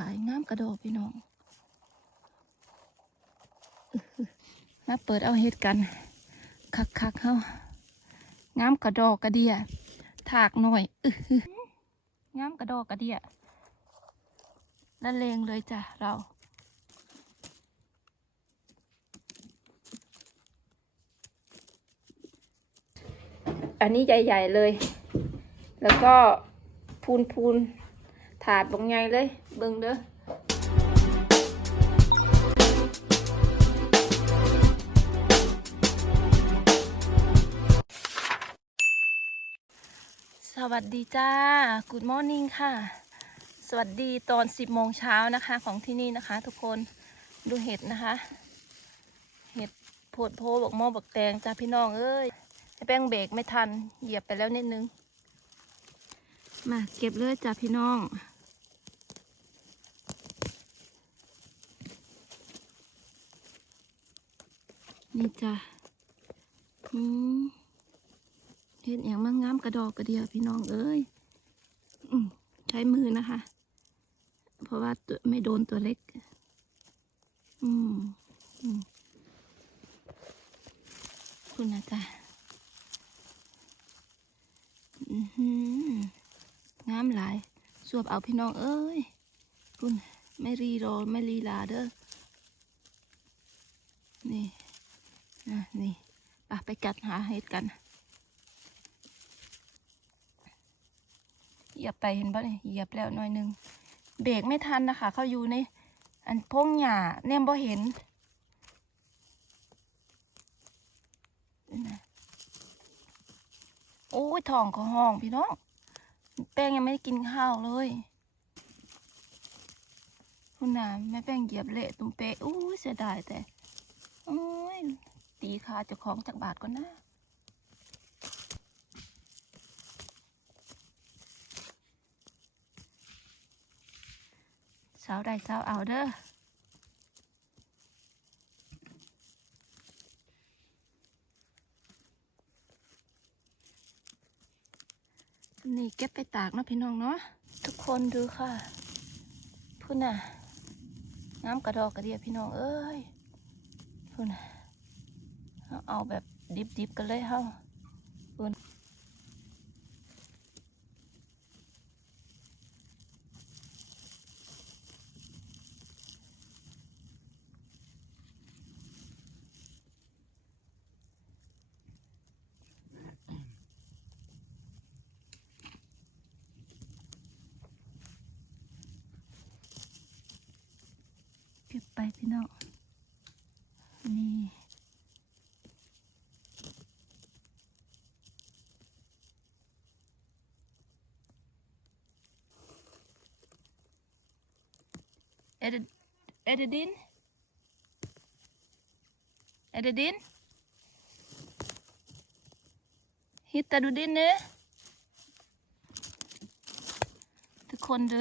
หลายงามกระโดดพี่น้องมาเปิดเอาเฮ็ดกัน คักคักๆเฮางามกระดอกกระเดียถากหน่อยงามกระดอกกระเดียละเลงเลยจ้ะเราอันนี้ใหญ่ ๆ เลย แล้วก็พูนพูนๆถาดบงไงเลย เบิ่งเด้อสวัสดีจ้า Good Morning ค่ะ สวัสดีตอน 10 โมงเช้านะคะ ของที่นี่นะคะ ทุกคนดูเห็ดนะคะ เห็ดโพดโพบอกหม้อบอกแตงจ้าพี่น้องเอ้ยไอ้แป้งเบรกไม่ทันเหยียบไปแล้วนิดนึง มาเก็บเลยจ้าพี่น้อง นี่จ้ะอืมเห็นอย่างมั่งงามกระดอกกระเดียพี่น้องเอ้ยอืมใช้มือนะคะ เพราะว่าตัวไม่โดนตัวเล็ก อืมอืมคุณนะจ๊ะอือหืองามหลายสวบเอาพี่น้องเอ้ยคุณไม่รีรอไม่ลีลาเด้อ นี่ อะ นี่ไปไปกัดหาเห็ดกันเหยียบไปเห็นปะเนี่ยเหยียบแล้วหน่อยหนึงเบรกไม่ทันนะคะ เขาอยู่ใน อันพงหญ้าแนมบ่เห็นนี่นโอ้ยท้องก็ห้องพี่น้อง แป้งยังไม่ได้กินข้าวเลยคุณน่ะแม่แป้งเหยียบเละตุ้มเปะอู้เสียดายแต่โอ้ย ตีขาเจ้าของจากบาทก่อนนะสาวใดสาวเอาเด้อนี่เก็บไปตากเนาะพี่น้องเนาะทุกคนดูค่ะพุ่นน่ะน้ำกระดอกกระเดียพี่น้องเอ้ยพุ่นน่ะ เอาแบบดิบๆกันเลยเฮาพุ่นเก็บไปพี่น้อง นี่ เอเด เอเดดินเอเดดินฮิตตาดูดินเนอะทุกคนดู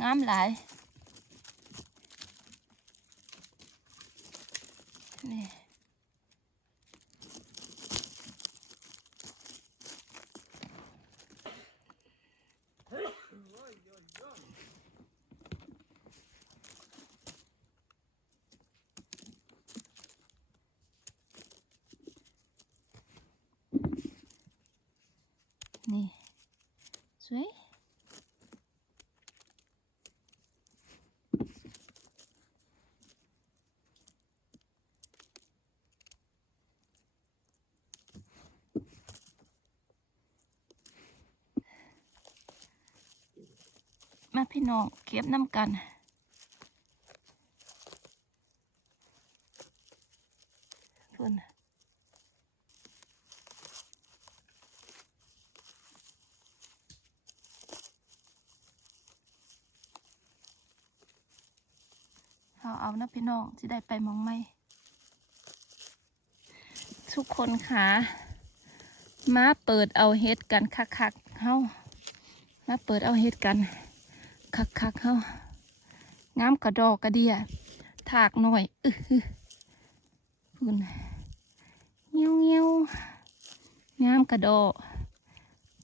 งามหลายนี่นี่ ส วยมาพี่น้องเก็บน้ำกันเพื่อน เอาเอานะพี่น้องจะได้ไปมองไม่ ทุกคนค่ะมาเปิดเอาเฮ็ดกันคักๆเฮามาเปิดเอาเฮ็ดกันคักคักเฮางามกระดอกกระเดียถากหน่อยอื้ออพูนเงี้ยวเงี้ยวงามกระดอก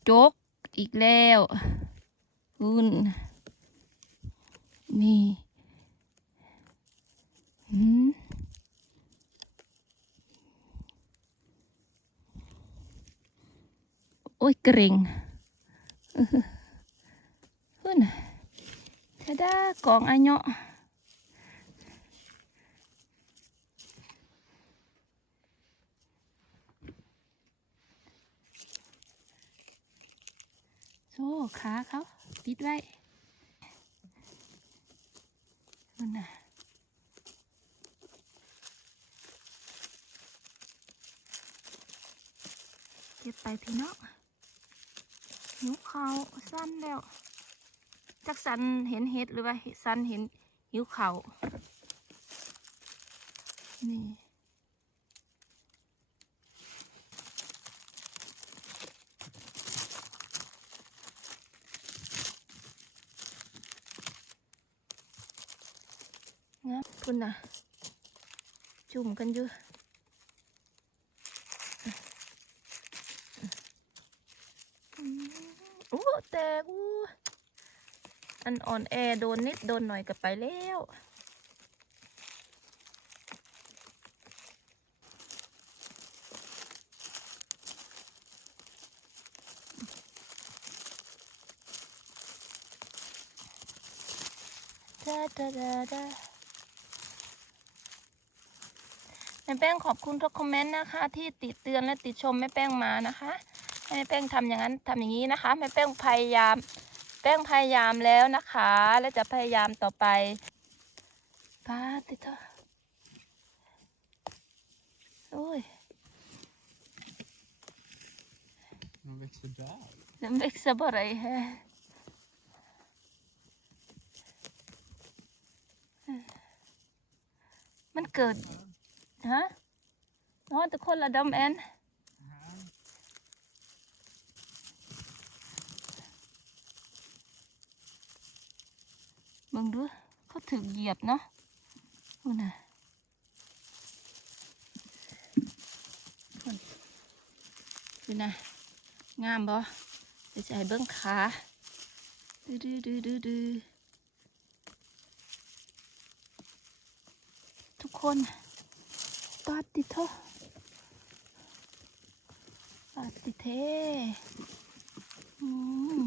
จกอีกแล้วพุ่นนี่ โอ้ยเกรงอื้อหือขึ้นทะดากองอันเนาะโซ่ขาเขาปิดไว้ขึ้นนะ ก็บไปพี่น้องหิวเขาวสั้นแล้วจักสันเห็นเห็ดหรือว่าสันเห็นหิวเขาวนี่นะพุ่นน่ะจุ่มกันอยู่อืมโอ้ แตกอู้อันอ่อนแอโดนนิดโดนหน่อยก็ไปแล้วดาดาดาดาแม่แป้งขอบคุณทุกคอมเมนต์นะคะ ที่ติดเตือนและติดชมแม่แป้งมานะคะ ให้แม่แป้งทำอย่างนั้นทำอย่างนี้นะคะแม่แป้งพยายาม แป้งพยายามแล้วนะคะ และจะพยายามต่อไปป้าติดเถอะโอ้ย Man växer där. den växer bara i här. Man เกิดฮะน้อยแต่คนละดำแอน มึงดูเขาถึกเหยียบเนาะนู่นะดูนะ งามบ่เดี๋ยวจะให้เบิ้งขาดื้อดื้อดื้อดื้อดื้อทุกคนปาติโทปาติเทอืม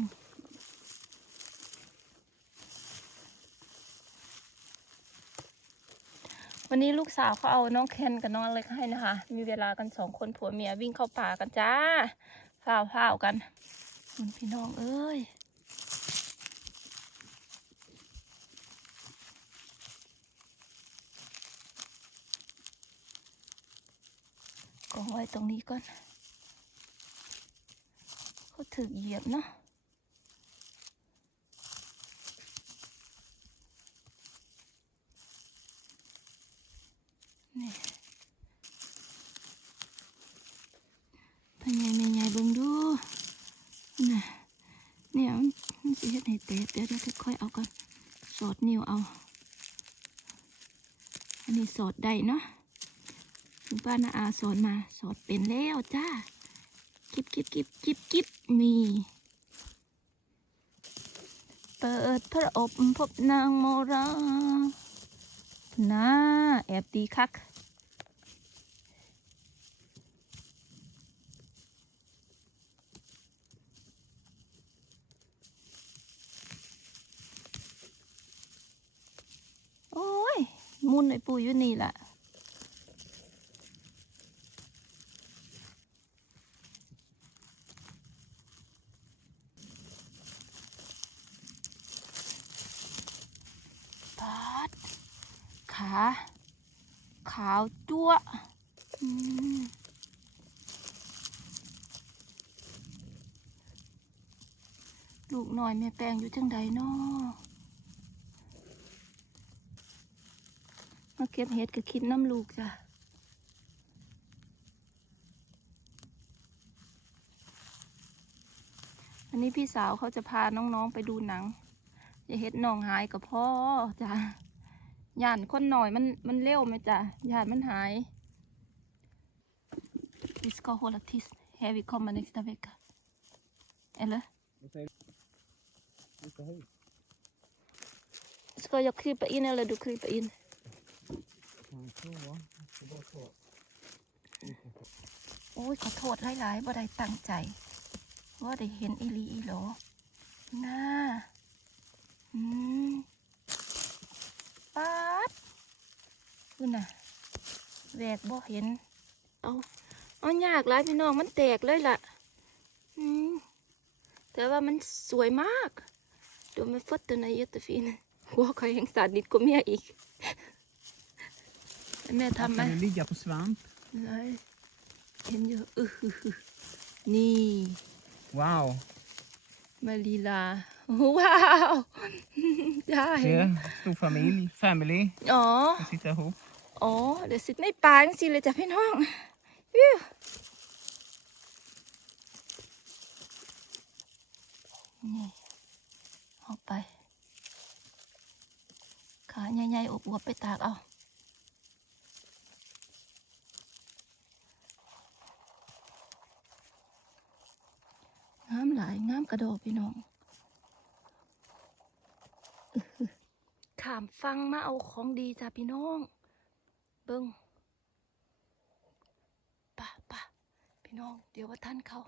วันนี้ลูกสาวเขาเอาน้องเคนกับน้องอเล็กให้นะคะ มีเวลากันสองคนผัวเมียวิ่งเข้าป่ากันจ้าฝ้าวฝ้าวกันคุณพี่น้องเอ้ยกองไว้ตรงนี้ก่อน เขาถึกเหยียบเนาะ นี่พยายามใหญ่เบิ่งดูน่ะเนี่ยมันมันสิเฮ็ดให้แตกเดี๋ยวเดี๋ยวค่อยๆเอาก่อนสอดนิ้วเอา อันนี้สอดได้เนาะคุณป้านาอาสอนมาสอนเป็นแล้วจ้ากิบกิบกิบกิบกิบมีเปิดพระอบพบนางโมราน่าแอบดีคัก โอ้ย มุน ไอปูอยู่นี่แหละปาดขา ขาวจั่วลูกหน่อยแม่แปลงอยู่จังใดน้อ มาเก็บเห็ดกับคิดน้ำลูกจ้ะอันนี้พี่สาวเขาจะพาน้องๆไปดูหนัง อย่าเฮ็ดน้องหายกับพ่อจ้ะย่านคนหน่อยมันมันเร็วไหมจ้ะย่านมันหาย Vi ska hålla tyst. Här vi kommer nästa vecka. Eller? Vad säger du? Vi ska hit. ska jag krypa in eller du krypa in? ูวะโอ้ยขอโทษหลายๆบ่ได้ตั้งใจว่าได้เห็นอีลีอีหลอน่าอืมป๊าดคุณน่ะแหวกบ่เห็น เอาเอายากหลายพี่น้องมันแตกเลยล่ะ อืมแต่ว่ามันสวยมาก ดูมันฟดตัวไหนเยอะตัวฟีนหัวใครแห่งสาดนิดก็เมียอีก แม่ทำไหม Kan du ligga på svamp? เลยเห็นอยู่อือหือหือนี่ Wow. มาลีลาว้าวได้ Se, stor familj. Family. อ๋อ Ska sitta ihop. อ๋อเดี๋ยวสิในป่าจังสิเลยจ้ะพี่น้องอิ๊วนี่เอาไป ขาใหญ่ๆอวบๆไปตากเอา งามหลายงามกระโดดพี่น้องขามฟังมาเอาของดีจ้าพี่น้อง เบิ้งป่ะป่ะพี่น้อง เดี๋ยวว่าท่านเขา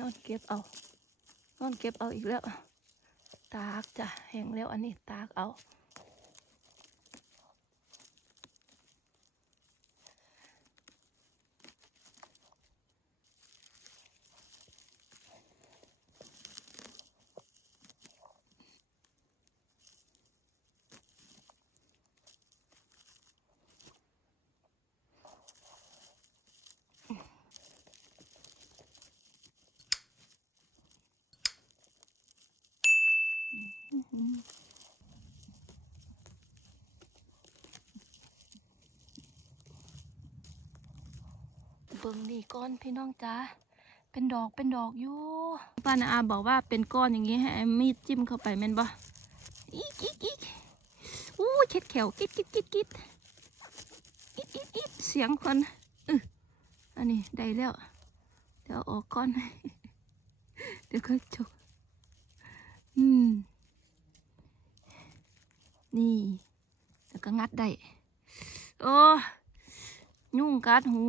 นอนเก็บเอา นอนเก็บเอาอีกแล้ว ตากจ้ะแห้งแล้วอันนี้ตากเอา เบิ่งนี่ก้อนพี่น้องจ้าเป็นดอกเป็นดอกอยู่ป้านาอาบอกว่าเป็นก้อนอย่างนี้ให้มีดจิ้มเข้าไปแม่นบ่อีกอีกอีกอู้เช็ดแขวกิดกิดกิดกิดอิดอิดอิดเสียงคนอืออันนี้ได้แล้ว เดี๋ยวอออกก้อน เดี๋ยวก็จบอืม นี่ แล้วก็งัดได้โอ้ยุ่งกัดหู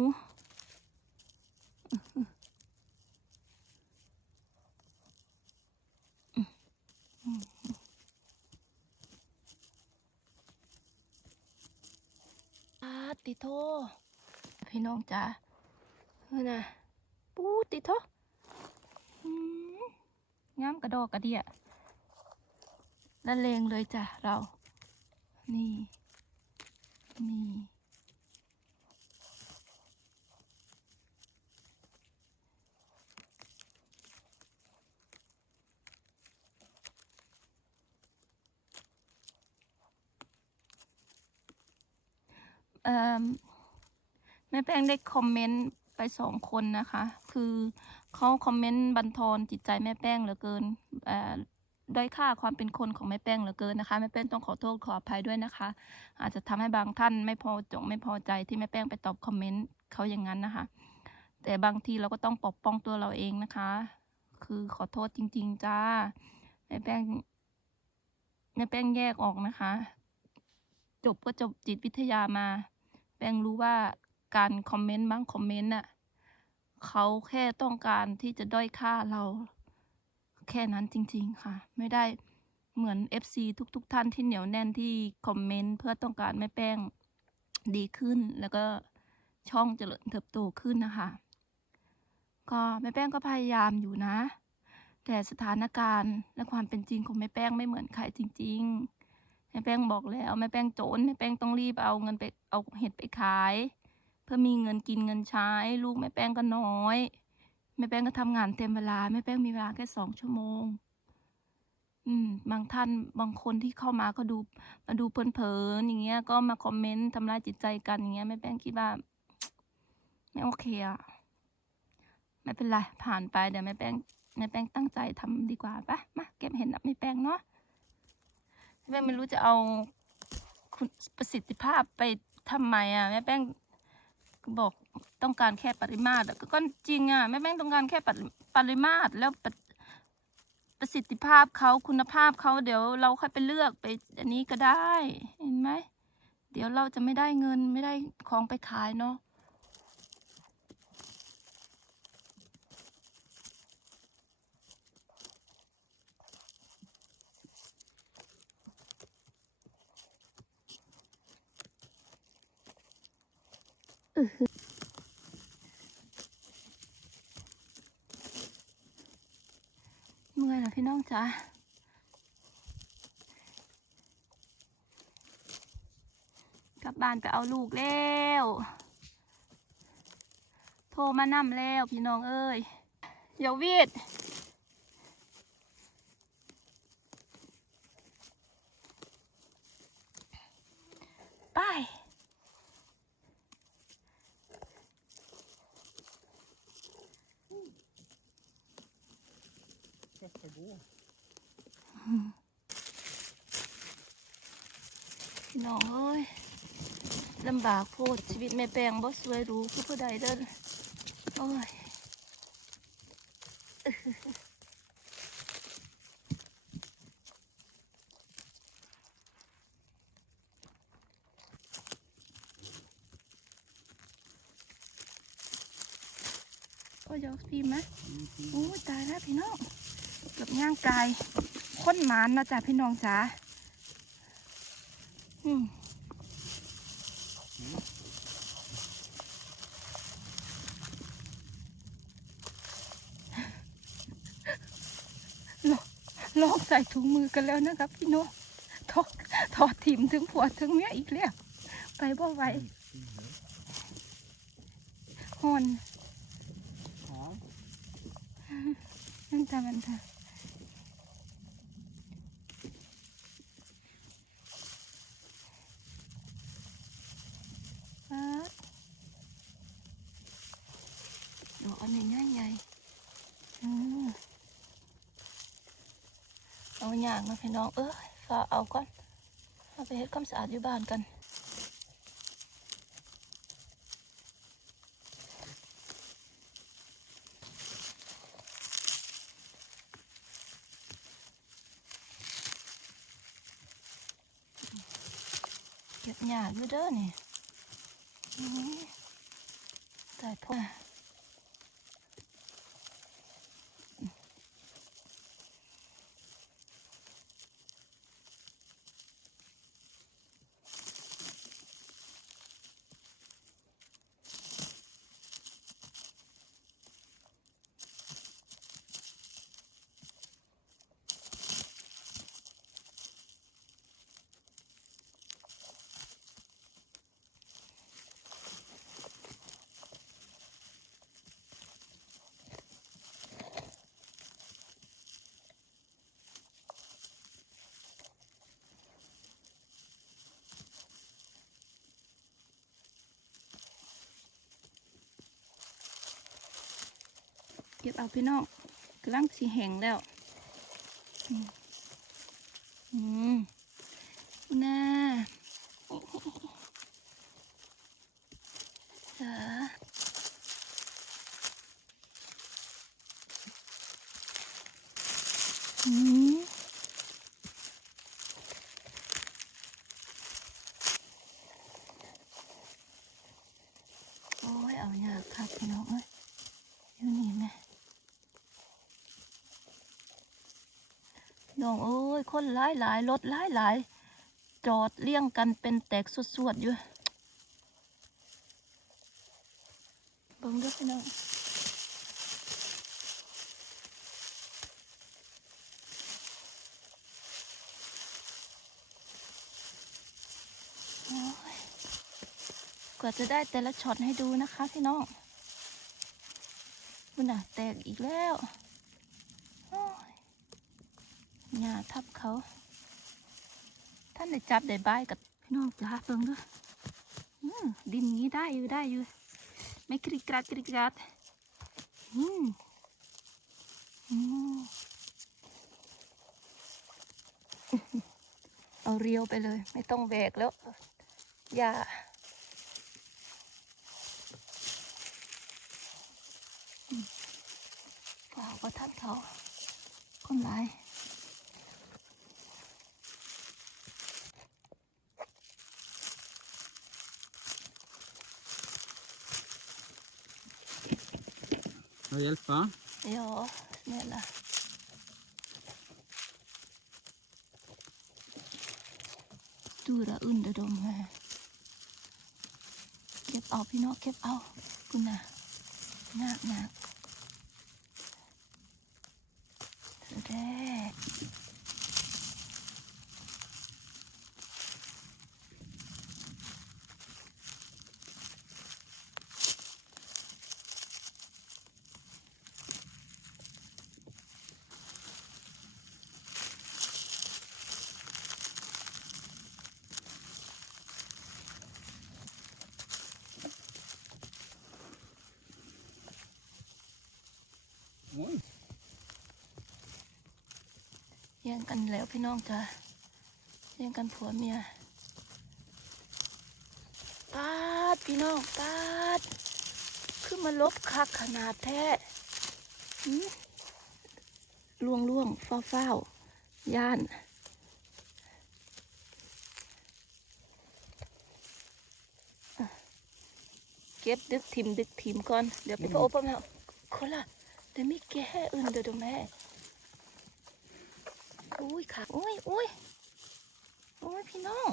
อาติโท พี่น้องจ๋าเฮ้ยนะปูติโทงามกระดอกกระเดียละเลงเลยจ้ะเรา นี่ นี่ เอ่อแม่แป้งได้คอมเมนต์ไปสองคนนะคะ คือเขาคอมเมนต์บันทอนจิตใจแม่แป้งเหลือเกินเอ่อ ด้อยค่าความเป็นคนของแม่แป้งเหลือเกินนะคะแม่แป้งต้องขอโทษขออภัยด้วยนะคะ อาจจะทำให้บางท่านไม่พอจงไม่พอใจที่แม่แป้งไปตอบคอมเมนต์เขาอย่างนั้นนะคะ แต่บางทีเราก็ต้องปกป้องตัวเราเองนะคะ คือขอโทษจริง ๆจ้าแม่แป้งแม่แป้งแยกออกนะคะ จบก็จบจิตวิทยามา แป้งรู้ว่าการคอมเมนต์บางคอมเมนต์น่ะเขาแค่ต้องการที่จะด้อยค่าเรา แค่นั้นจริง ๆ ค่ะ ไม่ได้เหมือน FC ทุกๆท่านที่เหนียวแน่นที่คอมเมนต์เพื่อต้องการแม่แป้งดีขึ้น แล้วก็ช่องเจริญเติบโตขึ้นนะคะ ก็แม่แป้งก็พยายามอยู่นะ แต่สถานการณ์และความเป็นจริงของแม่แป้งไม่เหมือนใครจริง ๆ แม่แป้งบอกแล้วแม่แป้งโจนแม่แป้งต้องรีบเอาเงินไปเอาเห็ดไปขาย เพื่อมีเงินกินเงินใช้ ลูกแม่แป้งก็น้อย ม่แป้งก็ทำงานเต็มเวลาแม่แป้งมีเวลาแค่สองชั่วโมง อืม บางท่านบางคนที่เข้ามาก็ดูมาดูเพลินๆอย่างเงี้ย ก็มาคอมเมนต์ทำร้ายจิตใจกันอย่างเงี้ยแม่แป้งคิดว่าไม่โอเคอะไม่เป็นไรผ่านไปเดี๋ยวแม่แป้งแม่แป้งตั้งใจทำดีกว่าปะมาเก็บเห็ดนับแม่แป้งเนาะแม่แป้งไม่รู้จะเอาคุณประสิทธิภาพไปทำไมอะแม่แป้งบอก ต้องการแค่ปริมาตรก็จริงอะแม่แป้งต้องการแค่ปริมาตรแล้วปรประสิทธิภาพเขาคุณภาพเขาเดี๋ยวเราค่อยไปเลือกไปอันนี้ก็ได้ เห็นไหมเดี๋ยวเราจะไม่ได้เงินไม่ได้ของไปขายเนาะอือ เมื่อยแล้วพี่น้องจ้ากลับบ้านไปเอาลูกแล้ว โทรมานำแล้วพี่น้องเอ้ยเดี๋ยววีดไป ก็สบู่ พี่น้องเอ้ยลำบากโพดชีวิตแม่แปงบ่สวยรูคือผู้ใดเด้อโอ้ยก็ยกพีมไหมโอ้ตายแล้วพี่น้องเกือบย่างกายค้นหมานนะจ๊ะพี่น้องจ๋าอืม ลอง ใส่ถุงมือกันแล้วนะครับพี่น้องทอดทอดถิ่มถึงผัวถึงเมียอีกแล้วไปบ่ไหวฮอนหอมนั่นตามันตาปัดดอกอันนี้ใหญ่ใหญ่ๆอืมเอาอย่างมาพี่น้อง เอ้ยฝาเอาก่อนเอาไปเฮ็ดความสะอาดอยู่บ้านกันเก็บหญ้าอยู่เด้อนี่อื้อตายพ่อ เก็บเอาพี่น้องกำลังสีแห้งแล้ว อืมอืมน่าจ้าอืมโอ้ย เอาอยากครับพี่น้องเอ้ยอยู่นี่แม่น้องเอ้ย คนหลายหลายรถหลายหลายจอดเลี่ยงกันเป็นแตกสวดๆอยู่เบิ่งด้วยพี่น้องกว่าจะได้แต่ละช็อตให้ดูนะคะพี่น้องคุณน่ะแตกอีกแล้ว หญ้าทับเขา ท่านได้จับได้บายกับพี่น้องจ้าเบิ่งด้วยดินนี้ได้อยู่ได้อยู่ ไม่กริกกรัดกริกกรัดอืมอืมเอาเรียวไปเลย ไม่ต้องแบกแล้ว อย่าเปล่าก็ทันเขาคนร้าย Ska jag hjälpa? Ja, snälla. Stora under dem här. เก็บเอาพี่น้องเก็บเอาคุณน่ะงากงากเธอแรกแย่งกันแล้วพี่น้องจ้ะแย่งกันผัวเมียปาดพี่น้องปาดคือมาลบคักขนาดแท้ล่วงล่วงเฝ้าเฝ้าย่านเก็บดึกทิมดึกทิมก่อน เดี๋ยวไปพบพ่อแม่คนละเดี๋ยวมีแก่อื่นเดี๋ยวดูแม่ อุ้ยค่ะอุ้ยอุ้ยอุ้ยพี่น้อง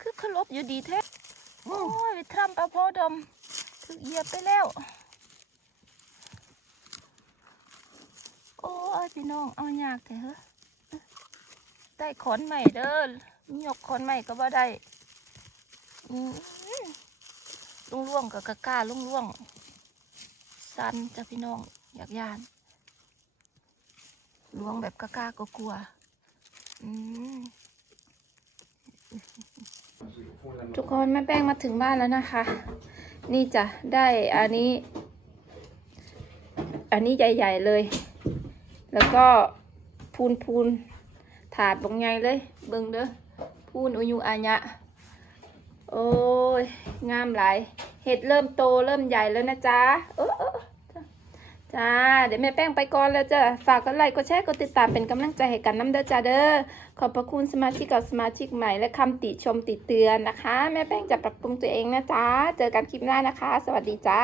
คือขลบอยู่ดีแท้โอ้ยไปทำปลาโพดมถึกเหยียบไปแล้ว โอ้ยพี่น้องเอายากแต่เหอะได้ขอนใหม่เด้อยกขอนใหม่ก็บ่ได้ลุงล่วงกับกะก้าลุงล่วงสันจ้ะพี่น้องอยากยาน ล่วงแบบกล้าก็กลัวทุกคนแม่แป้งมาถึงบ้านแล้วนะคะ นี่จ้ะได้อันนี้ อันนี้ใหญ่ๆเลย แล้วก็พูนพูนถาดบงไงเลย เบิ่งเด้อพูนอุยุอาญะโอ้ยงามหลายเห็ดเริ่มโตเริ่มใหญ่แล้วนะจ๊ะเออ จ้า เดี๋ยวแม่แป้งไปก่อนแล้วจ้ะฝากกดไลค์กดแชร์กดติดตามเป็นกำลังใจให้กันน้ำเด้อจ้าเด้อขอบพระคุณสมาชิกเก่าสมาชิกใหม่และคำติชมติเตือนนะคะ แม่แป้งจะปรับปรุงตัวเองนะจ้าเจอกันคลิปหน้านะคะ สวัสดีจ้า